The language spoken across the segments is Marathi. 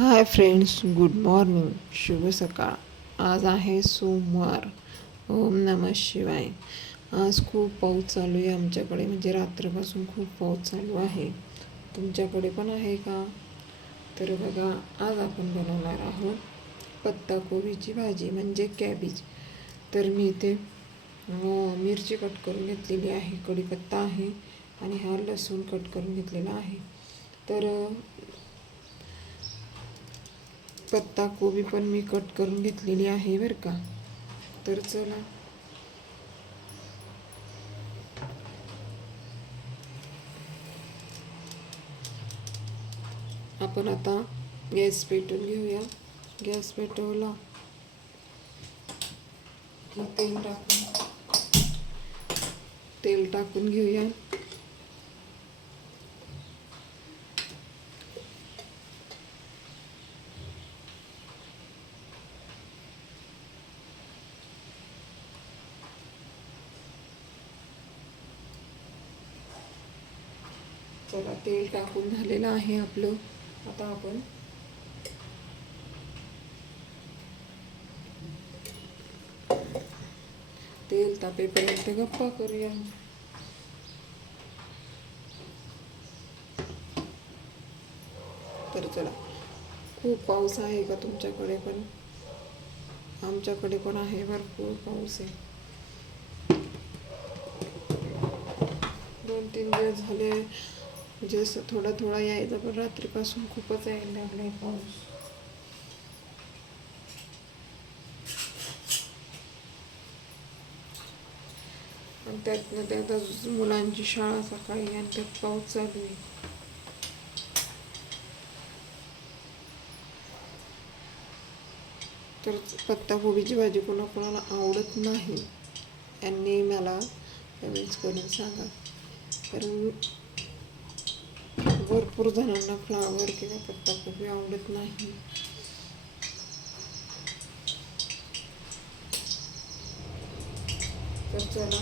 हाय फ्रेंड्स गुड मॉर्निंग शुभ सकाळ. आज आहे सोमवार. ओम नम शिवाय. आज खूप पाऊस चालू आहे आमच्याकडे म्हणजे रात्रपासून खूप पाऊस चालू आहे. तुमच्याकडे पण आहे का? तर बघा आज आपण बनवणार आहोत पत्ताकोबीची भाजी म्हणजे कॅबेज. तर मी इथे मिरची कट करून घेतलेली आहे कढीपत्ता आहे आणि हा लसूण कट करून घेतलेला आहे. तर पत्ता कोबी पण मी कट करून घेतलेली आहे बरं का. तर चला. आपण आता गॅस पेटवून घेऊया. गॅस पेटवला तेल टाकून तेल टाकून घेऊया. चला तेल टाकून झालेलं आहे आपलं. आता आपण तेल तापेपर्यंत गप्पा करूया. तर चला खूप पाऊस आहे का तुमच्याकडे पण? आमच्याकडे पण आहे भरपूर पाऊस आहे. दोन तीन दिवस झाले. म्हणजे असं थोडा थोडा यायचा पण रात्रीपासून खूपच यायला लागलाय पाऊस. आणि त्यातनं त्यात अजून मुलांची शाळा सकाळी आणि त्यात पाऊस चालू आहे. तर पत्ताकोबीची भाजी कोणाकोणाला आवडत नाही यांनी मला कमेंट्स करून सांगा. कारण भरपूर जणांना फ्लावर किंवा पत्ताकोबी आवडत नाही. तर चला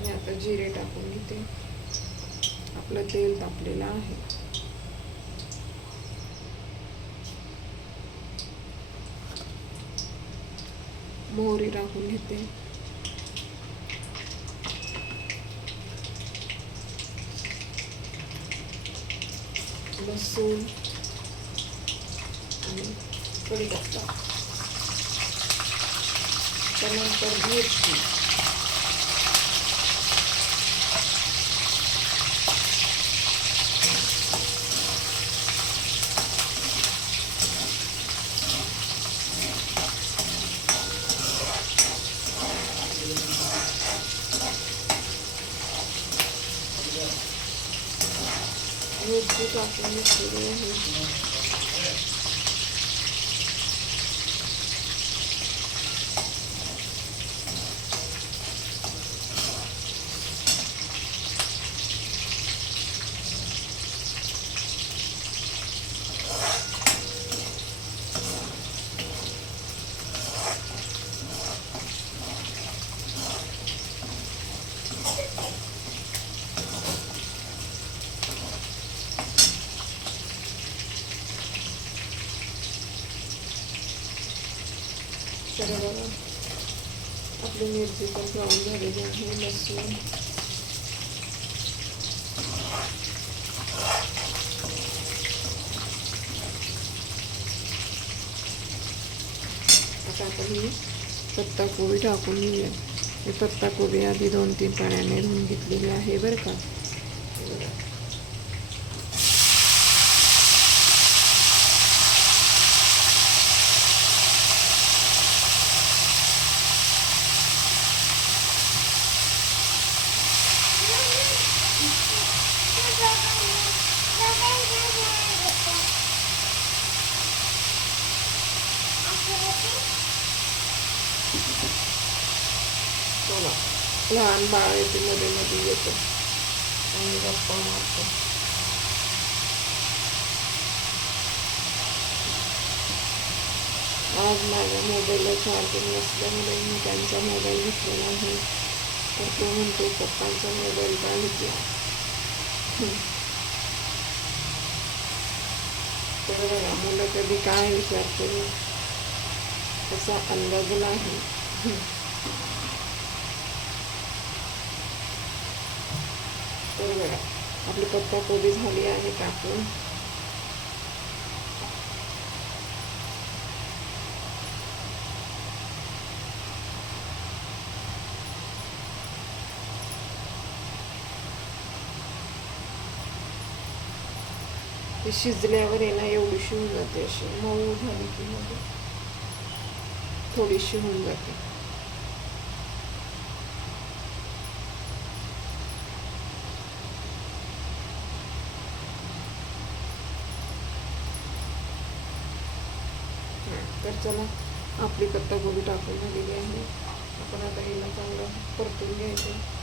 मी आता जिरे टाकून घेते. आपलं तेल तापलेलं आहे. मोहरी टाकून घेते. लसूण आणि कढीपत्ता त्यानंतर मिरची मिरची टाकून घेतलेली आहे तर बघा आपली मिरची पण ब्राऊन झालेली आहे लसूण आता आपण ही पत्ताकोबी टाकून घेऊया. ही पत्ताकोबी आधी दोन तीन पाण्याने धुवून घेतलेली आहे बरं का. चला. लहान बाळ येते मध्ये मध्ये येतं. आणि गप्पा मारतो. आज माझ्या मोबाईलला चार्जिंग नसल्यामुळे मी त्यांचा मोबाईल घेतलेला आहे तर तो म्हणतो पप्पांचा मोबाईल का घेतला? तर बघा मुलं कधी काय विचारते तसा अंदाज नाही. तर बघा आपली पत्ता कोबी झाली आहे टाकून शिजल्यावर येणं एवढीशी होऊन जाते अशी. मऊ झाली की मध्ये थोडीशी होऊन जाते. तर चला आपली पत्ताकोबी टाकून झालेली आहे. आपण आता हिला चांगलं परतून घ्यायचं.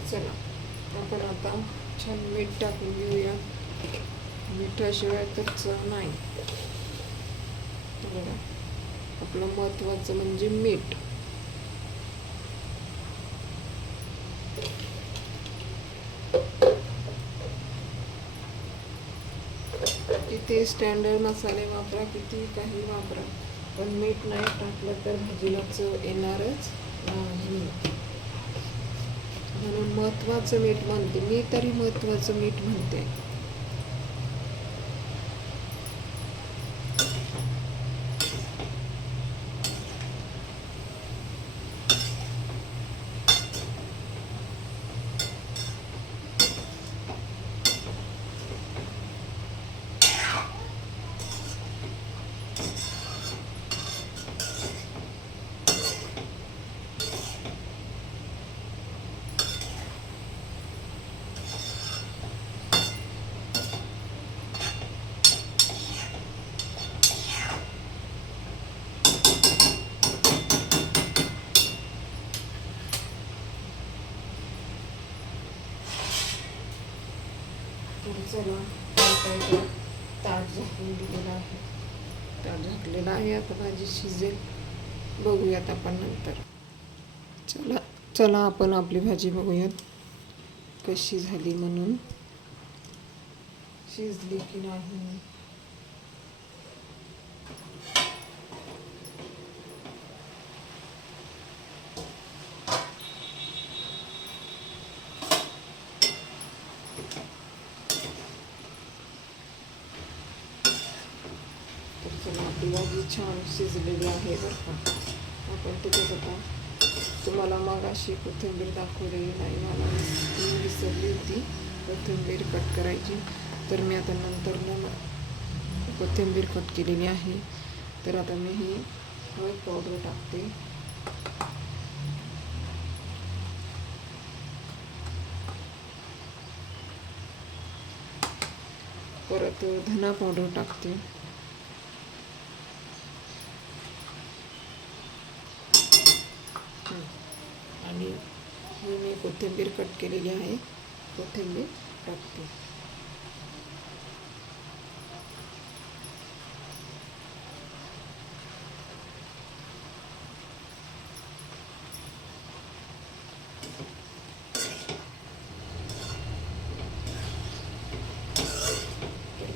तर चला. आपण आता छान मीठ टाकून घेऊया. मिठाशिवाय तर चव नाही. बघा. आपलं महत्त्वाचं म्हणजे मीठ. किती स्टँडर्ड मसाले वापरा किती काही वापरा. पण मीठ नाही टाकलं तर भाजीला चव येणारच नाही. महत्त्वाचं मीठ म्हणते मी तरी महत्त्वाचं मीठ म्हणते तर चला आता ताट झाकून दिलेलं आहे. ताट झाकलेलं आहे आता भाजी शिजेल. बघूयात आपण नंतर. चला चला आपण आपली भाजी बघूयात कशी झाली म्हणून. शिजली की नाही? चला छान शिजलेली आहे बरं का. आपण त्याच्यात आता तुम्हाला मग अशी कोथिंबीर दाखवलेली नाही मला मी विसरली होती कोथिंबीर कट करायची. तर मी आता नंतर कोथिंबीर कट केलेली आहे. तर आता मी ही हळद पावडर टाकते. परत धना पावडर टाकते हं. आणि ही मी कोथिंबीर कट केलेली आहे. कोथिंबीर टाकते.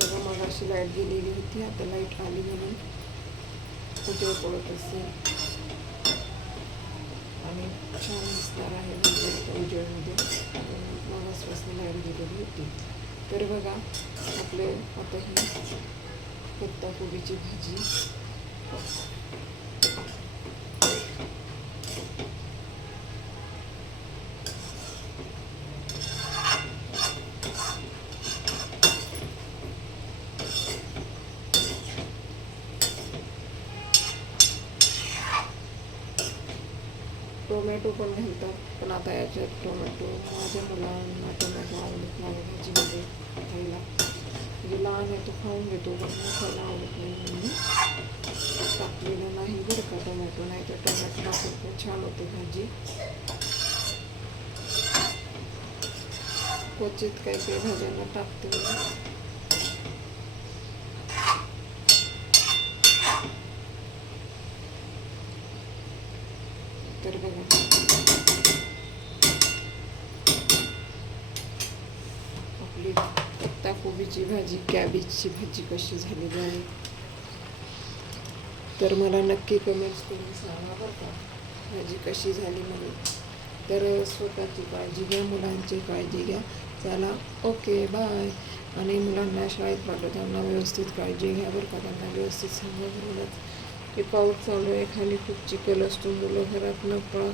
तर अशी लाइट गेलेली होती. आता लाइट आली म्हणून कुठे पडत असेल. आणि छान दिसणार आहे. म्हणजे मला मगासपासून लाइट गेलेली होती. तर बघा आपले आता ही पत्ताकोबीची भाजी. टोमॅटो पण घालतात. पण आता याच्यात टोमॅटो माझ्या मुलांना टोमॅटो आवडत नाही भाजीमध्ये खायला म्हणजे लहान आहे तो खाऊन घेतो पण खायला आवडत नाही म्हणून टाकलेलं नाही बरं का टोमॅटो नाही तर टोमॅटो टाकून छान होते भाजी. क्वचित काही काही भाज्यांना टाकते मी तर बघा आपली पत्ता कोबीची भाजी कॅबेजची भाजी कशी झालेली आहे तर मला नक्की कमेंट्स करून सांगा बरं का. भाजी कशी झाली म्हणून तर स्वतःची काळजी घ्या मुलांची काळजी घ्या. चला ओके बाय. आणि मुलांना शाळेत पाठवताना व्यवस्थित काळजी घ्या बरं का. त्यांना व्यवस्थित सांगा म्हणूनच की. पाऊस चालू आहे खाली खूप चिखल असतो. मुलं घरात न पळ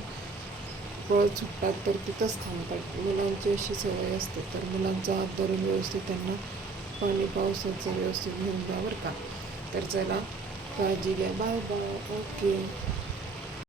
पळत सुटतात तर तिथंच थांबतात. मुलांची अशी सवय असते तर मुलांचा हात धरून व्यवस्थित त्यांना पाणी पावसाचं व्यवस्थित घेऊन द्या बरं का? तर चला काळजी घ्या. Bye bye. ओके.